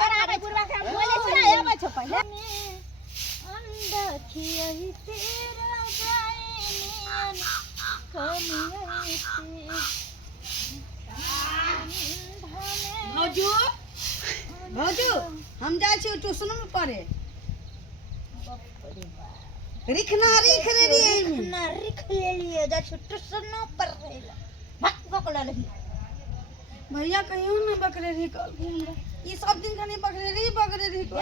कराबे बुढ़वा के बोले छ ना आबै छ पहिले अंडा खियई तेरा बाईनियन कमियई भौजू भौजू हम जाइ छी ट्यूशन में पढ़े रिखना रिख रे ना रिख ले लिए जा छ ट्यूशन पर रहेला भक बकला लगी भैया कहियो ना बकरे रही कल ई सब दिन कने बकरे रही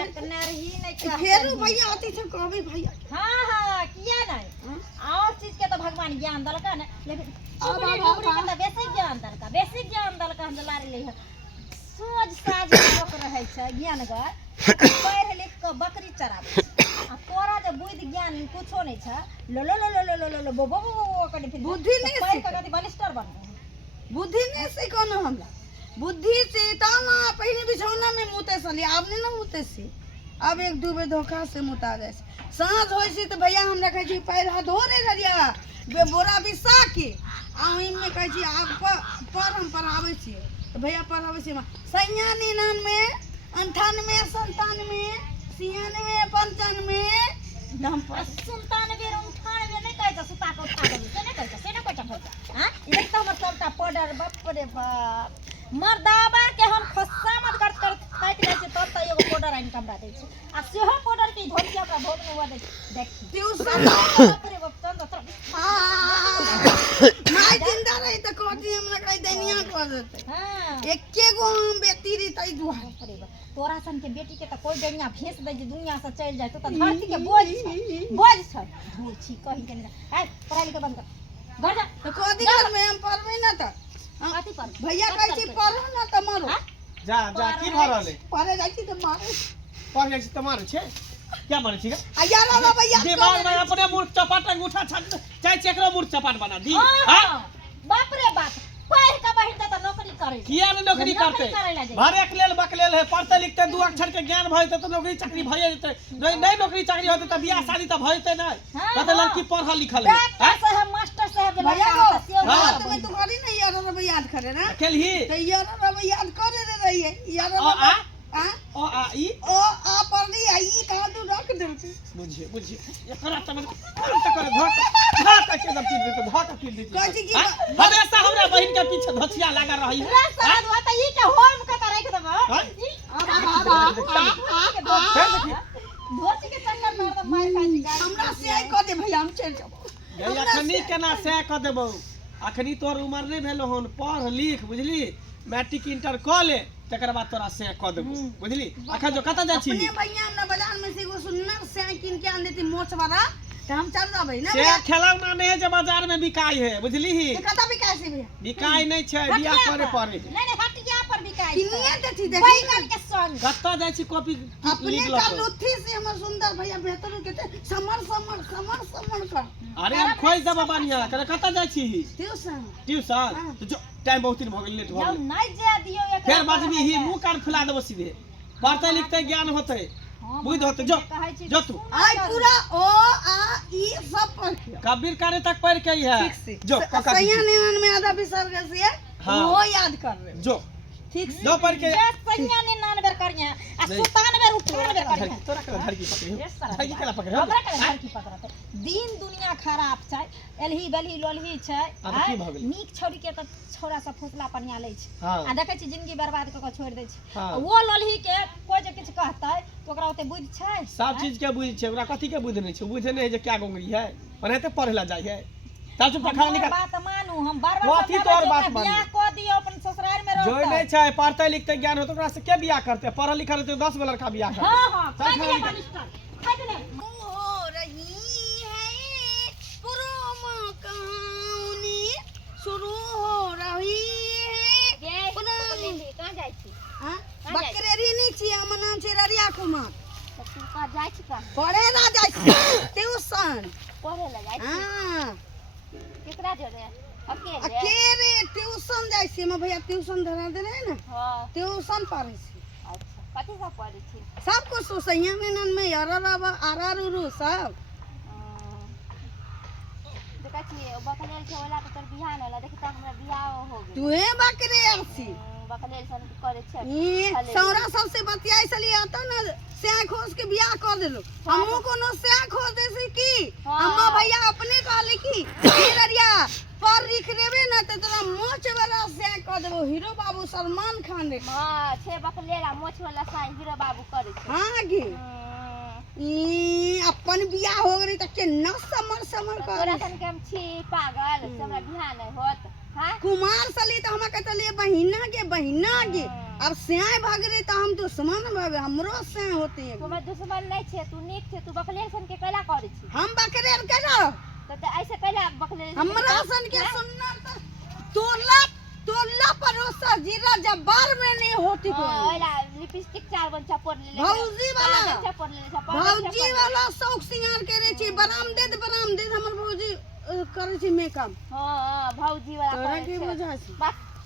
एक नरही नहीं का फेर भैया आती छ कहबे भैया हां हां किया नहीं और चीज के तो भगवान ज्ञान दलका ना लेकिन चुगली डुगली के तो बेसिक ज्ञान दलका हम लारे ले सोच साज लोक रहे छै ज्ञानगर पैर लिख के बकरी चराबे आ तोरा जे बुद्धि ज्ञान कुछो नहीं छ लो लो लो लो लो लो लो बो बो बो करे फिर बुद्धि नहीं पैर के गति बलिस्टर बन बुद्धि नहीं से कोनो हमरा बुद्धि से तामा पहले बिछौना में मुते सली अब नहीं ना मुते से अब एक दू बे धोखा से मुता जाय सांझ होय से त भैया हम रखे छी पैर हाथ धोरे रहिया बे बोरा बिसा के आही में कह छी आप पर हम पढ़ावे छी तो भैया पढ़ावे छी सैया 99 98 97 96 95 हम 97 नहीं कहै छ सुता के उठा देबे से नहीं कहै छ हां ई देख त हमर सबटा पाउडर बाप रे बाप मर्दाबा के हम खस्सा मत काट काट लै छै तब त एगो पाउडर आइन कमरा दै छै आ सेहो पाउडर के धोल के ओकरा भोग में हुआ दै देख ट्यूशन बाप रे बाप चंद माय जिंदा रही त कोठी हमरा कह दैनिया कर देते हां एके गो हम बेटी री तई दुआ बाप रे बाप तोरा सन के बेटी के त कोई दैनिया भेस दे जे दुनिया से चल जाए तो त धरती के बोझ छ धूल छी कहि के नहीं आय पढ़ाई लिखे बंद कर घर जा तो कोदी घर में हम पढ़बै ना त अति पर भैया कहै छी पढ़ो ना त मारो जा जा की भ रहले पढ़े जाइ छी त मारो पढ़ जाइ छी त मारै छै क्या मारै छी आ यार रे भैया दिमाग में अपने मुंह चपाट अंगूठा छाट चाहे चेकरो मुंह चपाट बना दी हां बाप रे बाप पढ़ के बहिन त नौकरी करे किया न नौकरी करते भरे के लेल बकलेल है पढ़ते लिखते दू अक्षर के ज्ञान भय त नौकरी चाकरी भय जेते नहीं नौकरी चाकरी होते त बियाह शादी त भयते नहीं मतलब लड़की पढ़ल लिखल है साहब मास्टर साहब भैया हां तुम्हें तो करी नहीं यार रे याद करे ना अकेली तो यार रे याद करे रे रहिए यार ओ आ ओ आ पढ़नी आई कहां तू रख दे बुझिए एकरा त मन करे धक के दम पीट दे धक पीट दे कहै की हमेशा हमरा बहिन के पीछे धछिया लगा रही रे साहब वो त ई के होम के त रख देबो धोती के चक्कर मार त मार खा जी हमरा से कह दे भैया हम चल जाबो गैया खनी केना से क देबो अखनी तोर उम्र नहीं भेलो हन पढ़ लिख बुझली मैट्रिक इंटर क ले तकर बाद तोरा से क देबो बुझली अखन जो कत जा छी अपने भैया हमरा बाजार में से एगो सुन्नर से किन के आन देती मोछ वाला त हम चल जाबै ना से खिलौना नहीं है जो बाजार में बिकाई है बुझली ही कता बिकाय से भैया बिकाई नहीं छै बियाह करे पड़े नहीं हटिया पर बिकाई किनिए देती देख बैगन के संग कत जाइ छी कॉपी अपने लिख लो का लुथी से हमर सुंदर भैया बेहतर के समर कर अरे हम खोज देबो बढ़िया करे कत जाइ छी ट्यूशन ट्यूशन तो जो टाइम बहुत दिन भ गेल लेट भ जब गेल नहीं जे दियो एक फिर बाजबी ही मुंह कान फुला देबो सीधे पढ़ते लिखते ज्ञान होते बुझ होते जो तू आई पूरा ओ आ ई सब पढ़ के कबीर काने तक पढ़ के ही है जो काका सैया 99 आधा विसर्ग से वो याद कर रहे जो ठीक से जो पढ़ के सैया 99 करिया आ 97 98 करिया तोरा के धरकी पकड़ी धरकी केला पकड़ी हमरा के धरकी पकड़ते दिन दुनिया खराब छै एलही बेलही लोलही छै नीक छोड़ी के त छोरा सब फुसला पनिया लै छै आ देखै छी जिंदगी बर्बाद क के छोड़ दै छै वो लोलही के कोई जे किछ कहतै तो ओकरा ओते बुझ छै सब चीज के बुझ छै ओकरा कथि के बुझ नहीं छै बुझे नहीं है जे क्या गोंगरी है पढ़ते पढ़ला जाय है चल चुप खाना निकाल बात मानू हम बार-बार कथि तोर बात मानू बियाह क दियो अपन ससुराल में रहो जोई नहीं छै पढ़ते लिखते ज्ञान हो तो ओकरा से के बियाह करते पढ़ल लिखल तो 10 गो लड़का बियाह करते हां खाई ले बलिस्टर खाई ले हो रही है पुरोम कहानी शुरू हो रही है कहां जाय छी हां बकरेरी नहीं छी हमर नाम छै ररिया कुमार तू का जाय छी का पढ़े ना जाय छी ट्यूशन पढ़े ला जाय छी हां केकरा जोरे अकेले ट्यूशन जाय छी हम भैया ट्यूशन धरा दे रहे ना हां ट्यूशन पढ़े छी अच्छा कथि सब पढ़े छी सब कुछ सैया में अररबा अररुरु सब देखा छी बकलेल छै वाला के तोर बियाह होला देखि त हमरा बियाह हो तुहे बकरे आसी बकलेल सन करे छै ई सौरा सबसे बतियाई सली आता ना से खोज के बियाह कर देलो हमहु कोनो से खोज दे से की अम्मा भैया अपने कहले की लड़िया पर लिख देबे ना त तोरा मोच वाला से कर देबो हीरो बाबू सलमान खान रे हां छे बकलेला मोछ वाला साईं हीरो बाबू करे छै हां गे ई अपन बियाह हो गई त के न समर समर कर तोरा सन के हम छी पागल हमरा बियाह नहीं होत हां कुमार सली त हम कहतले बहिना के अब सेय भाग रे त हम दुश्मन भाग हमरो से होते तुम दुश्मन नहीं छे तू नीक छे तू बकलेल सन के कैला करे छी हम बकरेल कैला तो ऐसे कैला बकलेल हमरा सन के सुनना त तोला परोसा जीरा जब्बार में नहीं होती को ओला लिपस्टिक चार बंचा पड़ ले भौजी वाला शौक सिंगार करे छी बरामदेद हमर भौजी करे छी मेकअप हां भौजी वाला तोरा करे के छै बुझा छी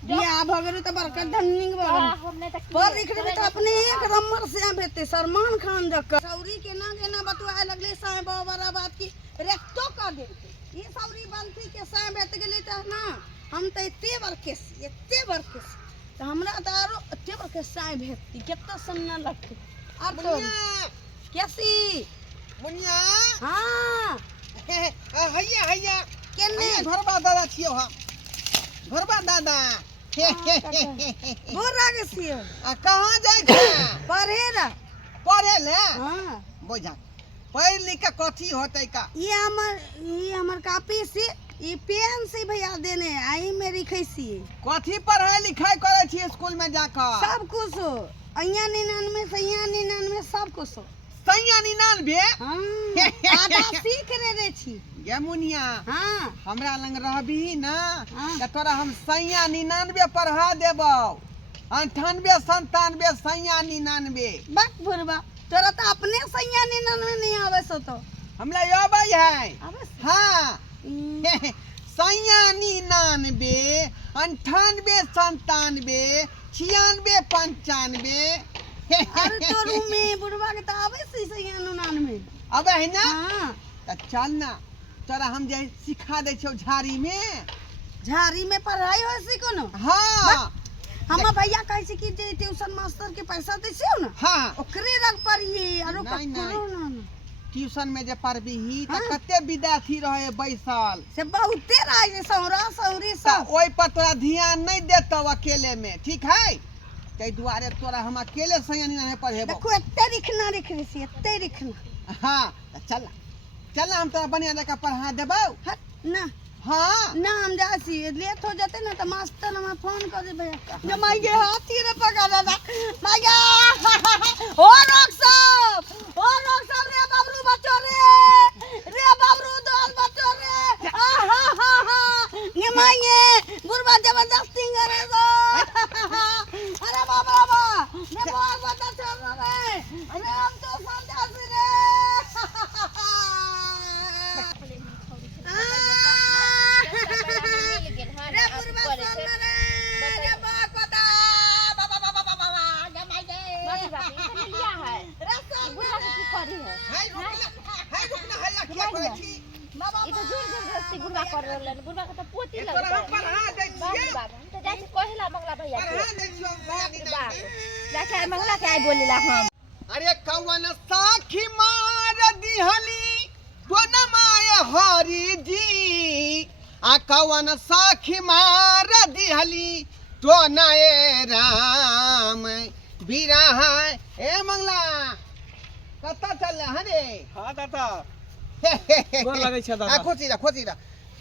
बियाह भगरे त बड़का धन्नी हमने तक पर लिख देबे त अपने एक नंबर से भेटे सलमान खान जक सौरी के ना बतवाए लगले साए बाबा बात की रेक्टो कर देते ई सौरी बनती के साए भेट गेली त ना हम त एते बर के त हमरा त आरो एते बर के साए भेटती केतना सन्ना लगती अब तो कैसी मुनिया हां हैया केने घरबा दादा छियो हा घरबा दादा गोर लागे छियो आ कहां जाय छै पढ़े ले हां बुझा पढ़ लिख के कथी होतै का ये हमर कॉपी से ई पेन से भैया देने आई में लिखै छी कथी पढ़ाई लिखाई करे छी स्कूल में जाकर सब कुछ हो अइया 99 सैया 99 सब कुछ हो सैया 99 हां आधा सीख रे छी ये मुनिया हां हमरा लंग रहबी ना हाँ। त तोरा हम सैया 99 पढ़ा देबो 98 97 सैया 99 बक भरबा तोरा त अपने सैया 99 नहीं आवे सो तो हमरा आबै है आवे हां सैया 99 98 97 96 95 अरे तोरू में बुढ़वा के त आवे से सैया 99 अबे है ना हां त चल ना तोरा हम जे सिखा दे छौ झाड़ी में झाड़ी में पढ़ाई हो सी कोनो हां हम भैया कहै छी कि जे ट्यूशन मास्टर के पैसा दै छियो ना हां ओकरे रख पढ़िए आरो नहीं, ककरो ना ट्यूशन में जे पढ़बी त कते विद्यार्थी रहे बैसल से बहुते राज सौरा सौरी त सब ओइ पर तोरा ध्यान नहीं देतौ अकेले में ठीक है तै दुआरे तोरा हम अकेले सैया 99 पढ़ेबो देखो एते लिखना लिख रही सी एते लिखना हां त चल हम तोरा बढ़िया जगह पढ़ा देबो हट ना हां ना हम जासी लेट हो जाते ना तो मास्टर हमें फोन कर दे भैया जो माइगे हाथी रे पकड़ दादा माइगे ओ रोक सब रे बाबरू बच्चो रे बाबरू दोल बच्चो रे हा ये माइगे गुरबा जबरदस्ती करे सो अरे बाबा ने बहुत बता चल रे अरे हम तो संदासी रे रे बुरबा सुन रे बाप पता बाबा जमाई दे लिया है रे सब बुढ़ा के की करी है हाय रुकना हल्ला किया करे छी बाबा ई तो जोर जबरदस्ती बुढ़ा कर रहलन बुढ़ा के तो पोती लग तोरा हम पढ़ा दे छिए बाबा हम तो जाके कहिला मंगला भैया के पढ़ा दे छियो सैया 99 जाके मंगला के आई बोलेला हम अरे कौन साखी मार दिहली गोनमाय हरि जी आ कौन साखी मार दिहली तो नए राम बिरह ए मंगला कत चल रे हां दादा गोर गोर लगै छै दादा। खोसी रा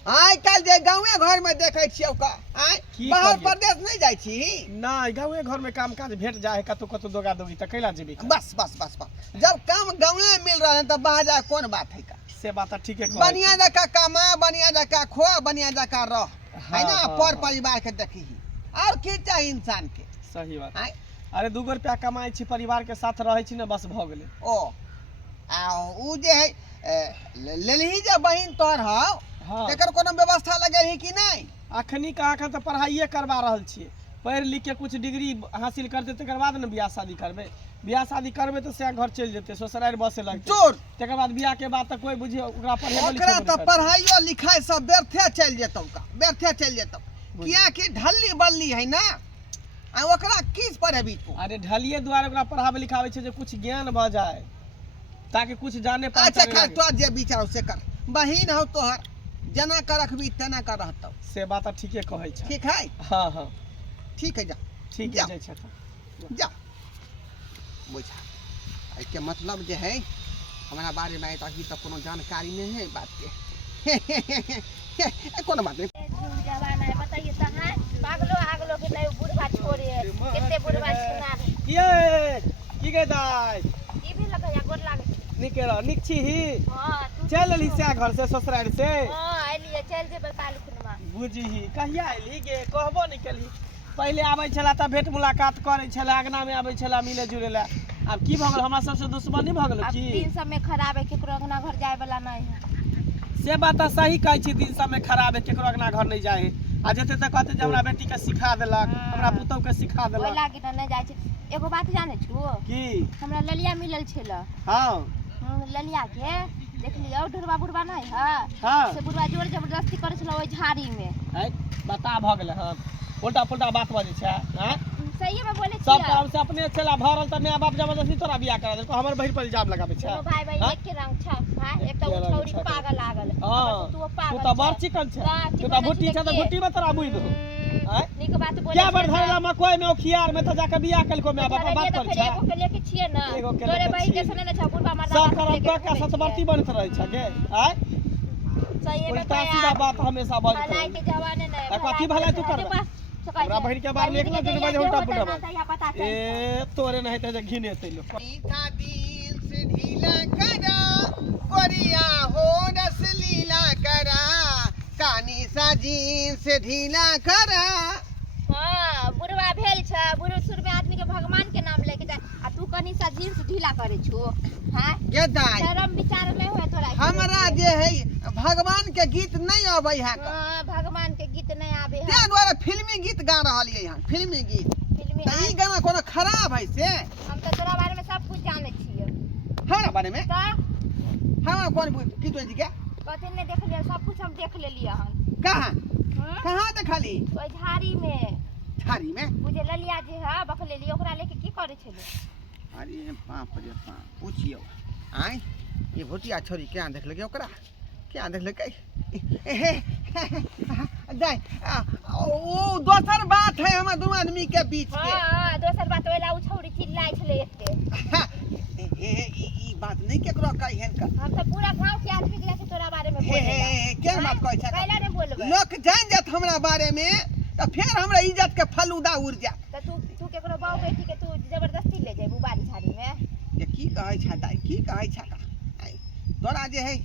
आइ काल जे गांवे घर में देखे छियौ का आइ की बाहर करियै? प्रदेश नहीं जाइ छी नहीं गाँवे घर में काम काज भेट जाए है कतौ दोगा दोगी त कैला जेबी बस जब काम गांवे में मिल रहा है तो बाहर जा कौन बात है का से बात ठीक है बढ़िया जगह कमा बढ़िया जगह खो बढ़िया जगह रह है ना हाँ, पर हाँ। परिवार के देखी और की चाहिए इंसान के सही बात आइ अरे 2 रुपया कमाई छी परिवार के साथ रहै छी ना बस भ गेलै ओ आ उ जे है लेलही जे बहिन तोर हौ हाँ तेकर कोनो व्यवस्था लगेही कि नहीं अखनी कहाँ तो पढ़ाइए करवा रहल छियै पढ़ लिख के कुछ डिग्री हासिल करते तकर बाद ने बियाह शादी करबे बियाह शादी करबे तो से घर चल जेते ससुराल बसे लगते चोर तकर बाद बियाह के बाद तो कोई बुझे ओकरा पढ़े ओकरा तो पढ़ाइयो लिखाई सब व्यर्थे चल जेतौ का व्यर्थे चल जेतौ किया कि ढल्ली बल्ली है ना आ ओकरा किस पढ़ेबी तू अरे ढलिए द्वारा ओकरा पढ़ावे लिखावे छै जे कुछ ज्ञान भ जाए ताकि कुछ जाने अच्छा पहचाने खैर लगे। तो जे विचार से कर बहिन हो तोहर जना कर रखबी तना कर रहतौ से बात ठीके कहै छै। ठीक है हाँ हाँ ठीक है जा ठीक जा। है जाइ छै। जा बुझा एके मतलब जे है हमारा बारे में अभी तक कोनो जानकारी नहीं है बात के कोनो बात नहीं जमाना है बताइए तो है पागलो आगलो के नहीं बुढ़वा छोड़े कितने बुढ़वा छिना ये की गए दाई ई भी लगा या गोर लागे निकेरा निक छी ही हां तू चल ली से घर से ससुराल से हां आइलिए चल जेबे काल खुनमा बुझी ही कहिया आइली गे कहबो नहीं केली पहले आबै छला त भेंट मुलाकात करे छला अगना में आबै छला मिले जुले ला अब की भ गेल हमरा सबसे दुश्मनी भ गेल अब की दिन सब में खराब है केकरो अंगना घर जाए वाला नहीं है से बात त सही कहै छी दिन सब में खराब है केकरो अगना घर नहीं जाए आ जेते त कहते जे हमरा बेटी के सिखा देलक हमरा पुतौ के सिखा ओइ देलक लागी न नहीं जाय छै एगो बात जाने छु की हमरा ललिया मिलल छेला हां ललिया के देख लियो ढुरबा बुढ़बा नहीं है हां से बुढ़बा जोर जबरदस्ती करे छला ओइ झाड़ी में है बता भ गेल हां उल्टा पुल्टा बात बजे छै हैं सही में बोले सब छियै काम से अपने चला भरल त माय बाप जबरदस्ती तोरा बियाह करा देलको हमर बहिर पर इल्जाम लगाबे छै। दोनों भाई भाई हाँ? एक के रंग छ हां एक तो एक छौरी रंग छ। पागल लागल हां तू तू पागल त बड़ चिकन छै हाँ, तू चिकन त भुट्टी छै छै त के? भुट्टी में तोरा बुझ दो हैं नीक बात बोले क्या बार धरला मकोई में ओखियार में त जाके बियाह कलको माय बाप बात कर छै एगो के लेके छियै ना एगो के तोरे लेके बहिन के छियै। सुने ना छ बुढ़बा मर्दा सब करब तो का सतवर्ती बनत रहै छै गे हैं सही में उल्टा सीधा बात हमेशा बजत भलाई रहै के जमाने नहीं आ कथी भलाई तू करबे? हमरा बहिन के बारे में एक दिन बजे उल्टा पुल्टा बात पता चल ए तोरे नहीं त घिने तै लो मीठा दिल से ढीला करा कोरिया हो रस लीला करा कानी सा जीन से ढीला करा हां बुढ़वा भेल छ बुढ़ सुर में आदमी के भगवान के नाम लेके जा आ तू कनी सा जींस ढीला करे छु हां गे दाई शर्म विचार नहीं होय तोरा हमरा जे है भगवान के गीत नहीं आबै है का हां भगवान के गीत नहीं आवे है ते द्वारा फिल्मी गीत गा रहल है यहाँ फिल्मी गीत फिल्मी त ई गाना कोनो खराब है से हम तो तोरा बारे में सब कुछ जाने छियै हमरा बारे में का हमरा कौन की तो जी के कथि ने देख लिया सब कुछ हम देख लेलिए हम कहां कहां देखली ओइ झाड़ी में थारी में बुझे ललिया जे है बखलेली ओकरा लेके की करे छले अरे बाप रे बाप पूछियो आय ये भोटिया छोरी क्या देख लगे ओकरा क्या देख लगे दाई ओ दोसर बात है हम दोनों आदमी के बीच के हां दोसर बात ओला उ छौरी चिल्लाय छले एते ई बात नहीं केकरो कहि हन का हम तो पूरा गांव के आदमी के से तोरा बारे में बोलेला के बात कहै छै कैला ने बोलबे लोग जान जात हमरा बारे में तो फिर हमरा इज्जत के फलूदा उड़ जा त तू केकरो बाऊ बेटी के तू जबरदस्ती ले जेबू बारी झाड़ी में ये की कहै छै दाई की कहै छै तोरा जे है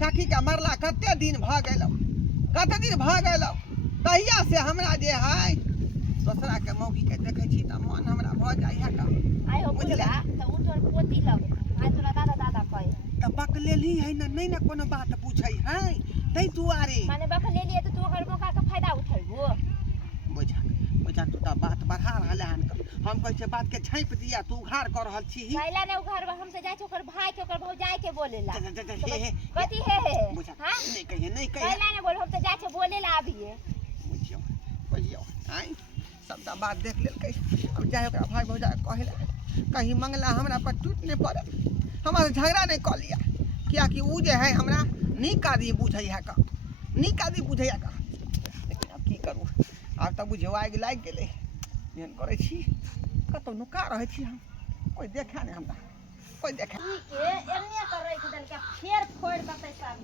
काकी का मरला कते दिन भ गेलौ कते दिन भ गेलौ तहिया से हमरा जे है दोसरा के मौगी के देखै छी त मन हमरा भ जाय है का आइ हो बुझला त उ तोर पोती लग आइ तोरा दादा दादा कहे त बक लेली है ना नहीं ना कोनो बात पूछै है तै दुआरे माने बखलेली त तू ओकर मौका के फायदा उठैबू बुझा बुझा तू त बात बढ़ा रहल हन हम कहै छै बात के झाँप दिया तू उघार कर रहल छी कैला ने उ घर हम से जाय छै ओकर भाई के ओकर भौजाई के बोलेला हे कथी हे बुझा हां नहीं कहिए कैला ने बोल हम तो जाय छै बोलेला अभिए बुझियो बुझियो आई सबटा बात देख लेलकै अब जाए ओकरा भाई भौजाई कहला कहीं मंगला हमरा पर टूट नहीं पड़े हमारे झगड़ा नहीं कर लिया क्या कि उ जे है हमरा नीक आदमी बुझै है का नीक आदमी बुझै है का लेकिन अब की करू आब तऽ बुझियो आगि लागि गेलै एहन करै छी कतौ नुका रहै छी हम कोई देखा नहीं हमरा कोई देखा के एन्ने कर रख देल के फेर फोड़ देतै सब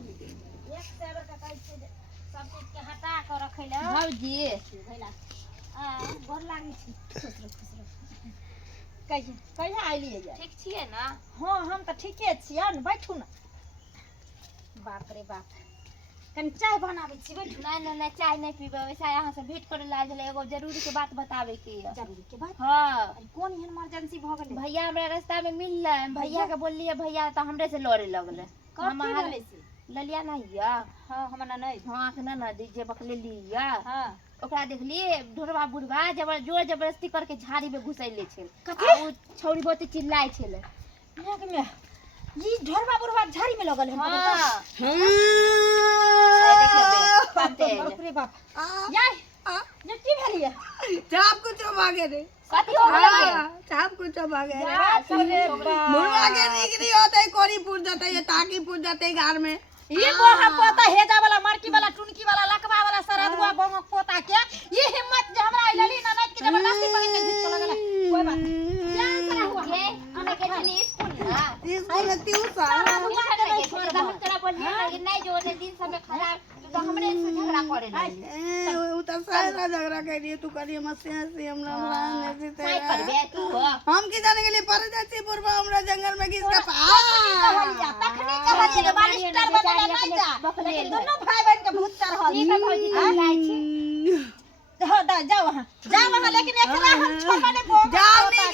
एक सेवर के कहै छै जे सब चीज के हटा के रखै ले भौजी भैला गोर लागी छी खुश रह कहिया आइलिए जा ठीक छियै ना हां हम त ठीके छियै न बैठू ना बाप रे बाप कनी चाय बनाबै छी बैठू नहीं चाय नहीं पीबे वैसा यहाँ से भेंट करे लाग गेलै एगो जरूरी के बात बतावे के जरूरी के बात हां कोन एहन इमरजेंसी भ गेलै भैया हमरा रास्ता में मिललै भैया के बोललिए भैया त हमरे से लड़े लगले हम ललिया नहीं या हां हमरा नहीं हां के ना दीजिए बखले लिया हां ओकरा देखलिए ढोरवा बुढ़वा जोर जबरदस्ती करके झाड़ी में घुसैले छै आ उ छौरी बहुते चिल्लाय छले जी ढोरबा बुढ़वा झाड़ी में लगल है हाँ बाप रे बाप याय ये की भेलिए चाप कुछ भागे रे कथी हो गए चाप कुछ भागे रे अरे बाप मुर्गा के निकली होते कोरी पुर जाते ये टाकी पुर जाते घर में ये को हम पोता हेजा वाला मार्की वाला टुनकी वाला लकवा वाला सरदुआ बमक पोता के ये हिम्मत जे हमरा आइलली ना नाच के जबरदस्ती पकड़ के घिच के लगल कोई बात जान सरा हुआ ये हमें के जनी स्कूल ना इसको ट्यूशन हम तोरा बोलिए नहीं जो दिन समय खराब तो हमरे से झगड़ा करे लगी उ त सारा झगड़ा कर रही तू करिए मत से हमरा नहीं काय करबे तू हम की जाने के लिए पर जाती पूर्व हमरा जंगल में घिस के कहलिया तखनी कहलिया मास्टर बने नहीं जा लेकिन दोनों भाई बहन के भूत चढ़ल ठीक है भौजी तुम जाई छी हो दा जाओ वहां लेकिन एकरा हम छोड़ने को जाओ नहीं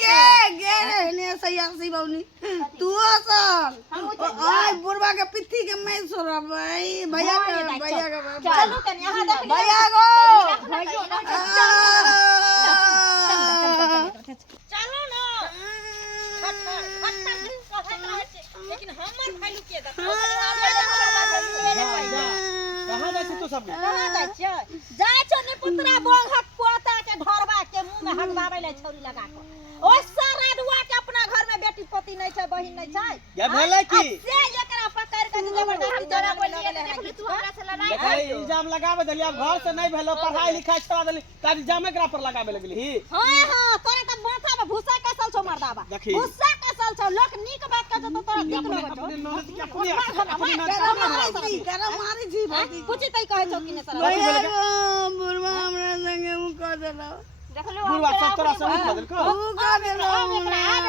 गे रहने सयासी बौनी तू असल आई बुढ़वा के पिट्ठी के मैं सोरा भाई भैया का चलो कन यहां देख भैया गो चलो ना लेकिन हमर भाई के देखो कहां जाय छी तू सब जाय छ नि पुत्रा बोंघक पोता के ढोरबा के मुंह में हगबाबै ले छौरी लगा के ओ सारा दुआ के अपना घर में बेटी पोती नहीं छै बहिन नहीं छै या भेलै की से एकरा पकड़ के जबरदस्ती तोरा बोलिए देखली तू हमरा से लड़ाई देखै इल्जाम लगाबे देली अब घर से नहीं भेलो पढ़ाई लिखाई छोड़ा देली त इल्जाम एकरा पर लगाबे लगली हां तोरा त माथा में भूसा कसल छौ मर्दाबा देखी। भूसा कसल छौ लोग नीक बात कहत तो तोरा दिख न छौ अपने नौरत के अपने करा मारी जी भाई कुछ तई कहै छौ कि ने सर भैया गो बुढ़वा हमरा संगे उ कर देलो देखलो बुढ़वा सब तोरा सब बदल को उ कर देलो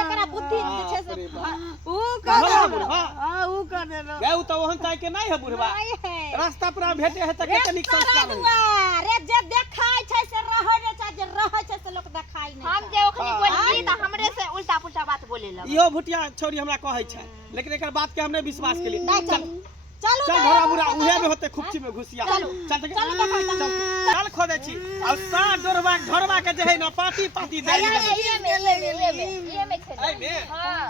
एकरा बुद्धि छै से उ कर देलो हां उ कर देलो गए तो ओहन ताई के नहीं है बुढ़वा नहीं है रास्ता पर भेटे है त के निक संस्कार है रे जे देखाय छै से रहै रे छै जे रहै छै से लोक देखाय नहीं हम जे ओखनी बोलली त हमरे से उल्टा पुल्टा बात बोले लग इहो भुटिया छोरी हमरा कहै छै लेकिन एकर बात के हमने विश्वास के लिए चल चलू चल घोड़ा बुरा उहे में होते खुपची में घुसिया चल चल खोदे छी और सा डोरबा घरबा के जे है ना पार्टी पार्टी दे ये में छे आई में हां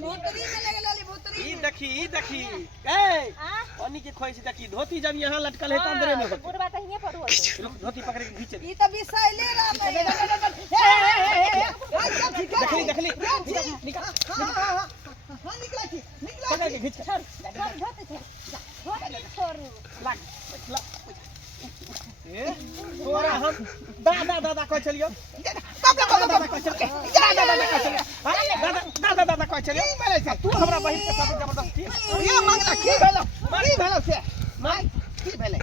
भोतरी में लगे लाली भोतरी ई देखी ए पानी के खोई से देखी धोती जब यहां लटकल है त अंदर में होते बुढ़वा त हिये पर होतो रुक धोती पकड़ के खींचे ई त बिसाइले देखली निकाल हां निकला छी पकड़ के खींच छोरू लग ए तोरा हम दादा कह चलियो दादा कह चलियो तू हमरा बहिन के साथ जबरदस्ती ये मंगला की भेलो से माय की भेले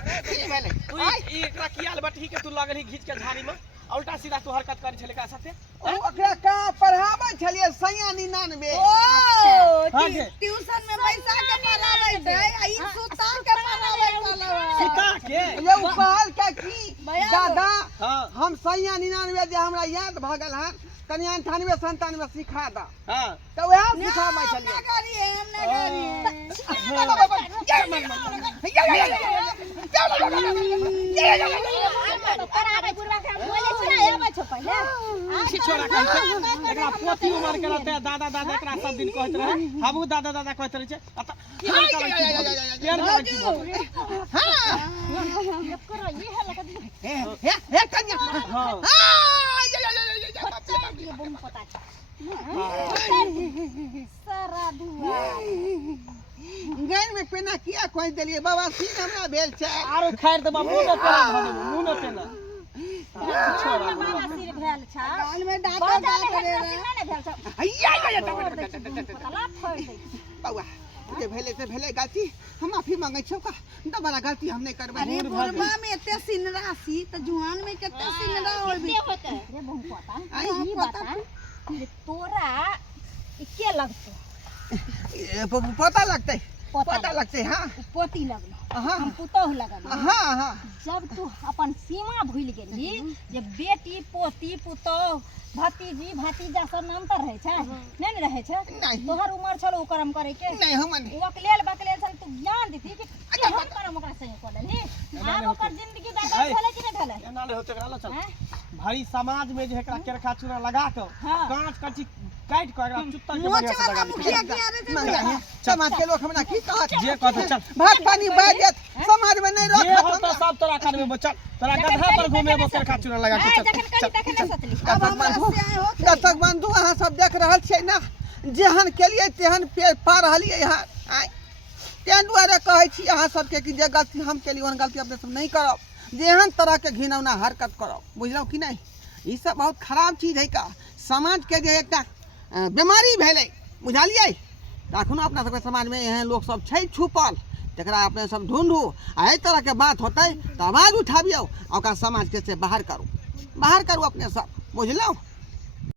ई एकरा कियाल बटही के तू लगली घीच के झाड़ी में उल्टा सीधा तू हरकत करै छले का साथे ओ ओकरा का पढ़ाबै छलिए सैया 99 हां जे ट्यूशन में पैसा के पढ़ाबै छै आ ई सुता के पढ़ाबै चलवा सीता के ये कहल का की दादा हां हम सैया 99 जे हमरा याद भ गेल है कनी 98 97 सिखा दा हां तो वह सिखाबै छलिए हम ना करी कराबे बुढ़वा के बोले छै आबै छौ पहिले छी छोरा कहै छै एकरा पोती उमर के रहते दादा एकरा सब दिन कहत रहे हमहु दादा कहत रहे छै की हम करै छी यार करै छी हां करो ये है लगा हे कन्या हां ये बम पता छै सारा दुआ गैर में पेना किया खोज देलिए बाबा सीन हमरा भेल छै आरो खैर दबा मुंह में पेना छोरा बाबा सिर भेल छ कान में दांत बाजा दांत में रे नहीं भेल छ हैया तला फोड़ दे बाबा जे भेले से भेले गलती हम माफी मांगे छौ का दोबारा गलती हम नहीं करबै अरे बुढ़वा में एते सिनरा सी त जुआन में केते सिनरा होबी होते रे बम पता आई ई बता कि तोरा के लगतो पता लगते हां पोती लगलो हां हम पुतोह लगल हां जब तू अपन सीमा भूल गेली जे बेटी पोती पुतोह भतीजी भतीजा सब नाम तर रहे छै नहीं रहे छै नहीं तोहर उम्र छलो कर्म करे के नहीं हम नहीं वकलेल सन तू ज्ञान देती कि केहन कर्म ओकरा संगे कर लेली आब ओकर जिंदगी दादा भेले कि नहीं भेले एना ले होते करा चल हैं? भारी समाज में जे एकरा केरखा चूना लगा के हाँ। कांच कची काट के एकरा चुत्ता के मोच बढ़िया से वाला लगा मुखिया दे के आरे थे मंगा भैया समाज के लोग हमरा की कहत जे कहत चल भात पानी बाजत समाज में नहीं ये रखत हो तो सब तोरा कर में चल तोरा गधा पर घूमे बोकर का चूना लगा के जखन कली तखन न सतली अब हमरा से आए हो दर्शक बंधु अहाँ सब देख रहल छियै ना जेहन केलिए तेहन पा रहलिए यहाँ आइ तें दुआरे कहै छी अहाँ सबके कि जे गलती हम केलिए ओहन गलती अपने सब नहीं करब जेहन तरह के घिनौना हरकत करब बुझलौ कि नहीं ई सब बहुत खराब चीज है का समाज के जे एकटा बीमारी भेलै बुझलिए तऽ अखनो अपना सबके समाज में एहन लोग सब छै छुपल तकरा अपने सब ढूंढू आ एहि तरह के बात होतै तऽ आवाज उठाबियौ आ ओकरा समाज के से बाहर करू अपने सब बुझलौ।